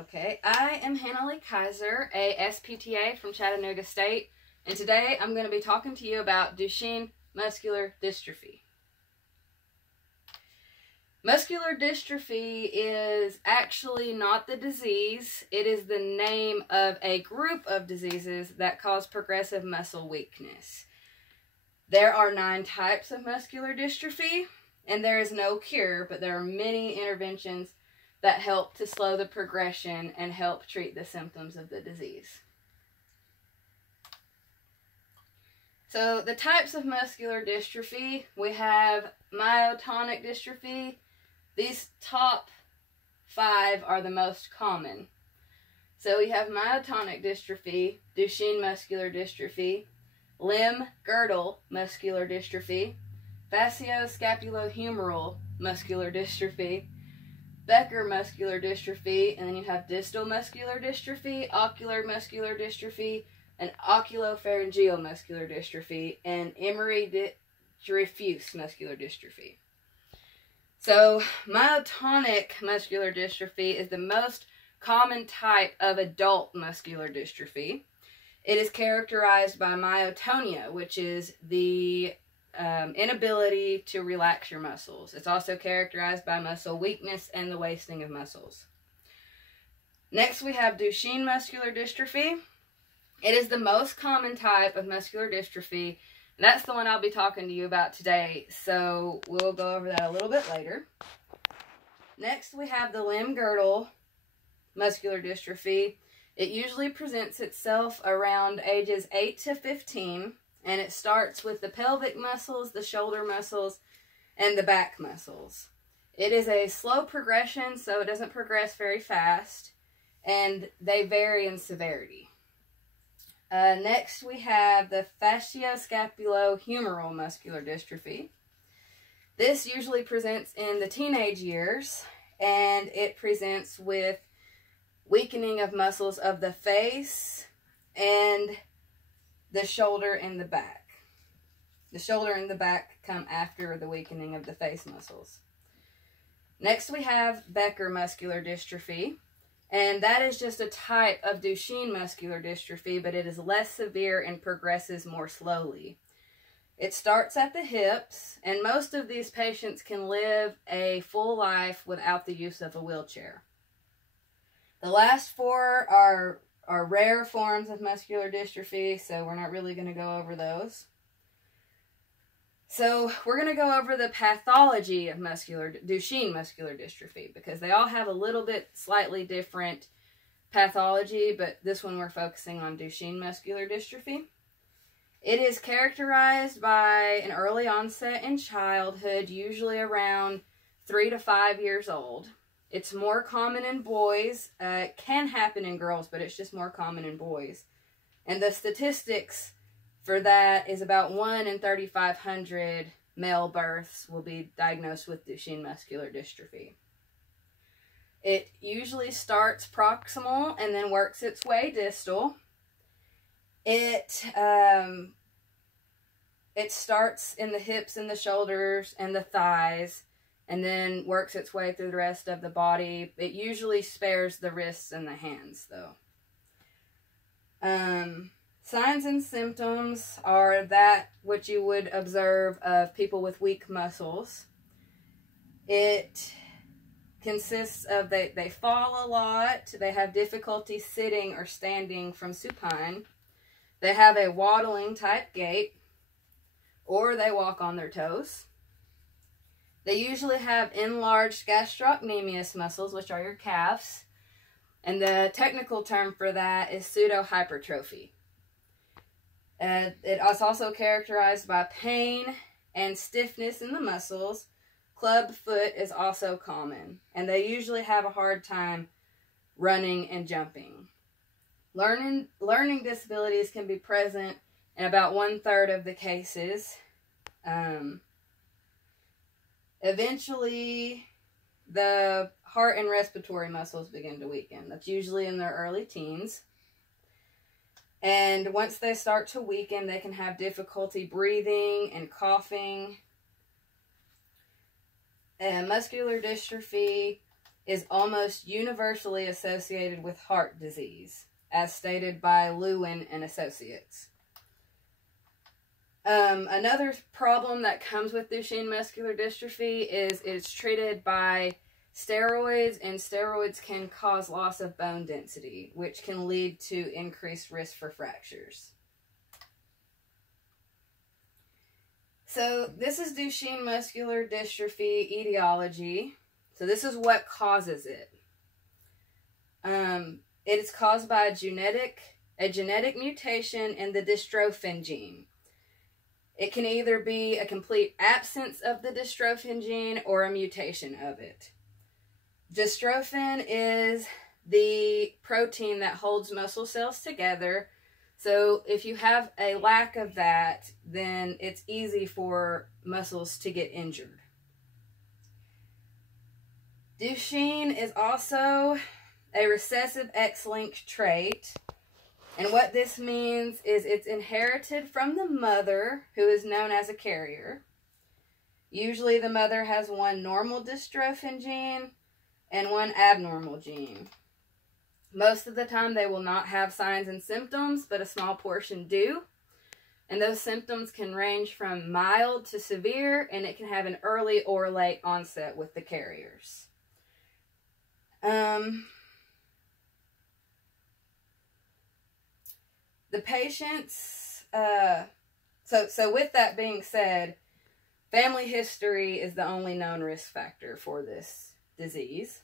Okay, I am Hannah Lee Kaiser, a SPTA from Chattanooga State, and today I'm going to be talking to you about Duchenne muscular dystrophy. Muscular dystrophy is actually not the disease. It is the name of a group of diseases that cause progressive muscle weakness. There are 9 types of muscular dystrophy, and there is no cure, but there are many interventions that help to slow the progression and help treat the symptoms of the disease. So the types of muscular dystrophy, we have myotonic dystrophy. These top 5 are the most common. So we have myotonic dystrophy, Duchenne muscular dystrophy, limb girdle muscular dystrophy, facioscapulohumeral muscular dystrophy, Becker muscular dystrophy, and then you have distal muscular dystrophy, ocular muscular dystrophy, and oculopharyngeal muscular dystrophy, and Emery diffuse muscular dystrophy. So, myotonic muscular dystrophy is the most common type of adult muscular dystrophy. It is characterized by myotonia, which is the inability to relax your muscles. It's also characterized by muscle weakness and the wasting of muscles. Next, we have Duchenne muscular dystrophy. It is the most common type of muscular dystrophy, and that's the one I'll be talking to you about today, so we'll go over that a little bit later. Next, we have the limb girdle muscular dystrophy. It usually presents itself around ages 8 to 15, and it starts with the pelvic muscles, the shoulder muscles, and the back muscles. It is a slow progression, so it doesn't progress very fast, and they vary in severity. Next, we have the facioscapulohumeral muscular dystrophy. This usually presents in the teenage years, and it presents with weakening of muscles of the face and the shoulder and the back. The shoulder and the back come after the weakening of the face muscles. Next, we have Becker muscular dystrophy, and that is just a type of Duchenne muscular dystrophy, but it is less severe and progresses more slowly. It starts at the hips, and most of these patients can live a full life without the use of a wheelchair. The last 4 are rare forms of muscular dystrophy, so we're not really going to go over those. So we're going to go over the pathology of Duchenne muscular dystrophy, because they all have a little bit slightly different pathology, but this one we're focusing on Duchenne muscular dystrophy. It is characterized by an early onset in childhood, usually around 3 to 5 years old. It's more common in boys. It can happen in girls, but it's just more common in boys. And the statistics for that is about 1 in 3,500 male births will be diagnosed with Duchenne muscular dystrophy. It usually starts proximal and then works its way distal. It starts in the hips and the shoulders and the thighs, and then works its way through the rest of the body. It usually spares the wrists and the hands, though. Signs and symptoms are that which you would observe of people with weak muscles. It consists of they fall a lot, they have difficulty sitting or standing from supine, they have a waddling type gait, or they walk on their toes. They usually have enlarged gastrocnemius muscles, which are your calves, and the technical term for that is pseudohypertrophy. It is also characterized by pain and stiffness in the muscles. Club foot is also common, and they usually have a hard time running and jumping. Learning disabilities can be present in about 1/3 of the cases. Eventually, the heart and respiratory muscles begin to weaken. That's usually in their early teens. And once they start to weaken, they can have difficulty breathing and coughing. Muscular dystrophy is almost universally associated with heart disease, as stated by Lewin and Associates. Another problem that comes with Duchenne muscular dystrophy is it's treated by steroids, and steroids can cause loss of bone density, which can lead to increased risk for fractures. So this is Duchenne muscular dystrophy etiology. So this is what causes it. It is caused by a genetic mutation in the dystrophin gene. It can either be a complete absence of the dystrophin gene or a mutation of it. Dystrophin is the protein that holds muscle cells together. So if you have a lack of that, then it's easy for muscles to get injured. Duchenne is also a recessive X-linked trait. And what this means is it's inherited from the mother, who is known as a carrier. Usually the mother has one normal dystrophin gene and one abnormal gene. Most of the time they will not have signs and symptoms, but a small portion do. And those symptoms can range from mild to severe, and it can have an early or late onset with the carriers. The patients, so with that being said, family history is the only known risk factor for this disease.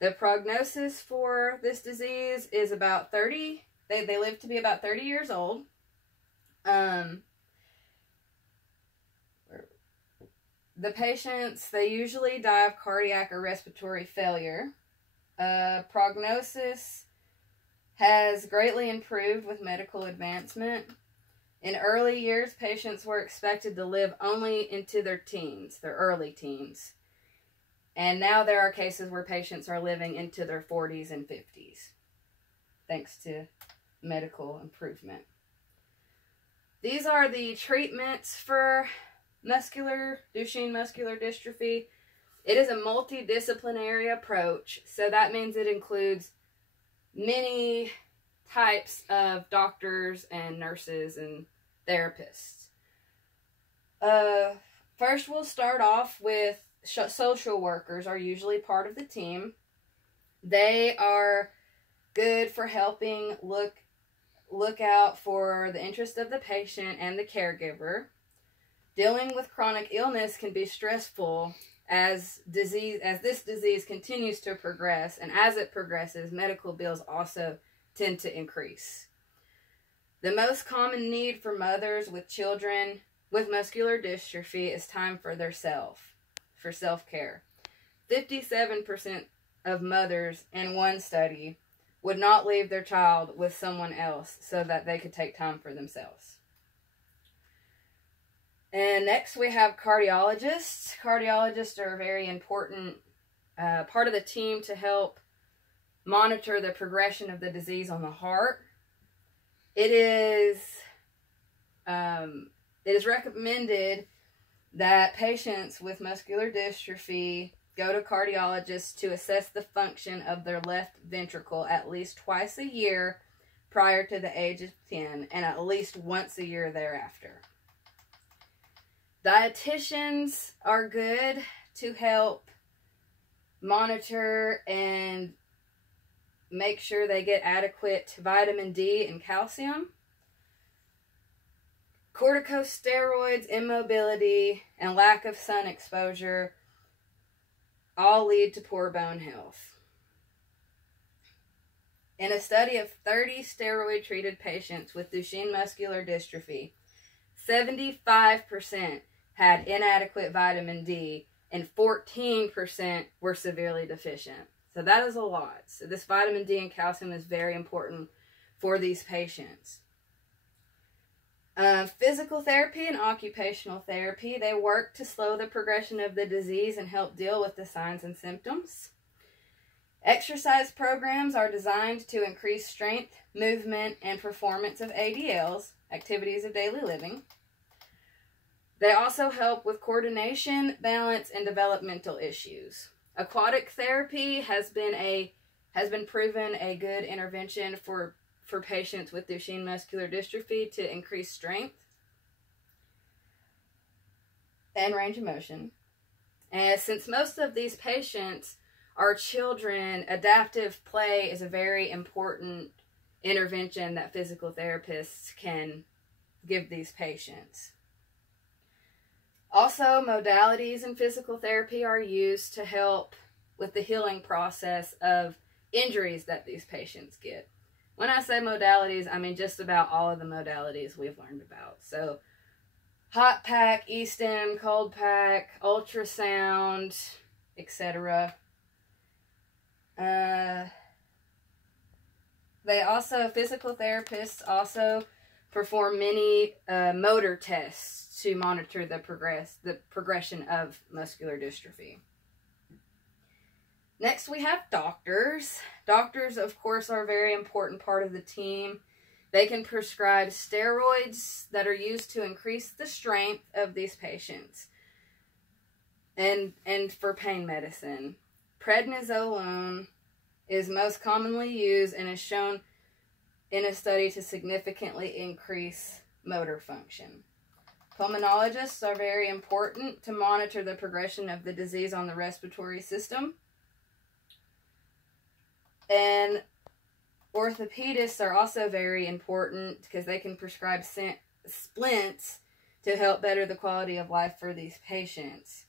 The prognosis for this disease is about 30. They live to be about 30 years old. The patients, they usually die of cardiac or respiratory failure. Prognosis has greatly improved with medical advancement. In early years, patients were expected to live only into their teens, their early teens. And now there are cases where patients are living into their 40s and 50s, thanks to medical improvement. These are the treatments for Duchenne muscular dystrophy. It is a multidisciplinary approach, so that means it includes many types of doctors and nurses and therapists. First, we'll start off with social workers are usually part of the team. They are good for helping look out for the interest of the patient and the caregiver. Dealing with chronic illness can be stressful as this disease continues to progress, and as it progresses, medical bills also tend to increase. The most common need for mothers with children with muscular dystrophy is time for self-care. 57% of mothers in one study would not leave their child with someone else so that they could take time for themselves. And next we have cardiologists. Cardiologists are a very important part of the team to help monitor the progression of the disease on the heart. It is recommended that patients with muscular dystrophy go to cardiologists to assess the function of their left ventricle at least twice a year prior to the age of 10 and at least once a year thereafter. Dietitians are good to help monitor and make sure they get adequate vitamin D and calcium. Corticosteroids, immobility, and lack of sun exposure all lead to poor bone health. In a study of 30 steroid-treated patients with Duchenne muscular dystrophy, 75% had inadequate vitamin D and 14% were severely deficient. So that is a lot. So this vitamin D and calcium is very important for these patients. Physical therapy and occupational therapy, they work to slow the progression of the disease and help deal with the signs and symptoms. Exercise programs are designed to increase strength, movement, and performance of ADLs, activities of daily living. They also help with coordination, balance, and developmental issues. Aquatic therapy has been proven a good intervention for patients with Duchenne muscular dystrophy to increase strength and range of motion. And since most of these patients are children, adaptive play is a very important intervention that physical therapists can give these patients. Also, modalities in physical therapy are used to help with the healing process of injuries that these patients get. When I say modalities, I mean just about all of the modalities we've learned about. So, hot pack, E-stim, cold pack, ultrasound, etc. Physical therapists also perform many motor tests to monitor the progression of muscular dystrophy. Next, we have doctors. Doctors, of course, are a very important part of the team. They can prescribe steroids that are used to increase the strength of these patients. And for pain medicine, prednisolone is most commonly used and is shown in a study to significantly increase motor function. Pulmonologists are very important to monitor the progression of the disease on the respiratory system. And orthopedists are also very important because they can prescribe splints to help better the quality of life for these patients.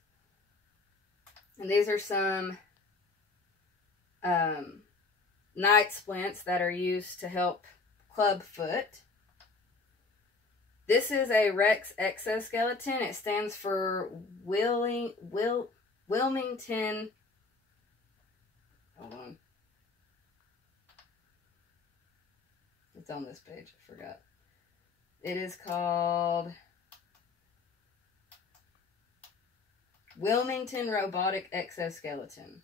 And these are some night splints that are used to help club foot. This is a Rex exoskeleton. It stands for Wilmington. Hold on. It's on this page. I forgot. It is called Wilmington Robotic Exoskeleton.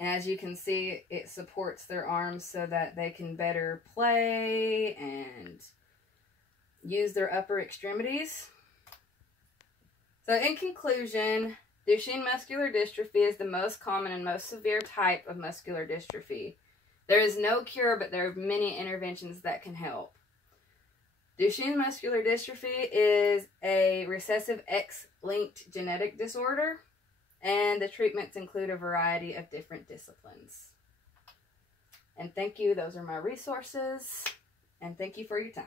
And as you can see, it supports their arms so that they can better play and use their upper extremities. So in conclusion, Duchenne muscular dystrophy is the most common and most severe type of muscular dystrophy. There is no cure, but there are many interventions that can help. Duchenne muscular dystrophy is a recessive X-linked genetic disorder, and the treatments include a variety of different disciplines. And thank you. Those are my resources, and thank you for your time.